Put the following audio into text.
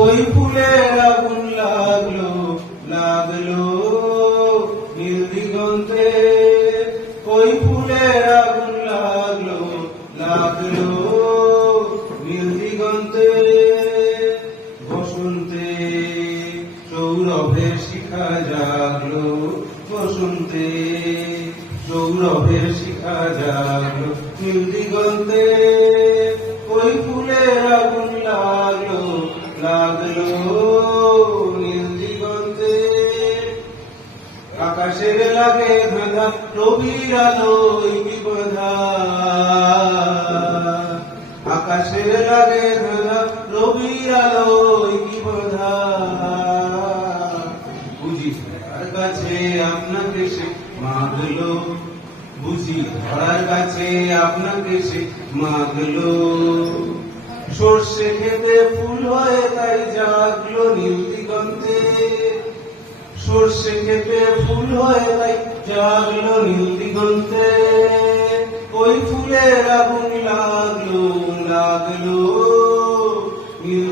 ওই ফুলের আগুন লাগল লাগল নীল দিগন্তে। ওই ফুলের আগুন লাগল লাগল নীল দিগন্তে। বসন্তে সৌরভের শিখা জাগলো, বসন্তে সৌরভের শিখা জাগলো নীল দিগন্তে। ওই ফুলের বুঝি ধরার কাছে আপনাকে সে মাগলো বুঝি ধরার কাছে আপনাকে সে মাগলো সর্ষে খেতে ফুল হয়ে, তাই জাগলো নীল দিগন্তে সর্ষে খেতে ফুল হয়ে, তাই জাগলো নীল দিগন্তে ওই ফুলের আগুন লাগল লাগল। নীল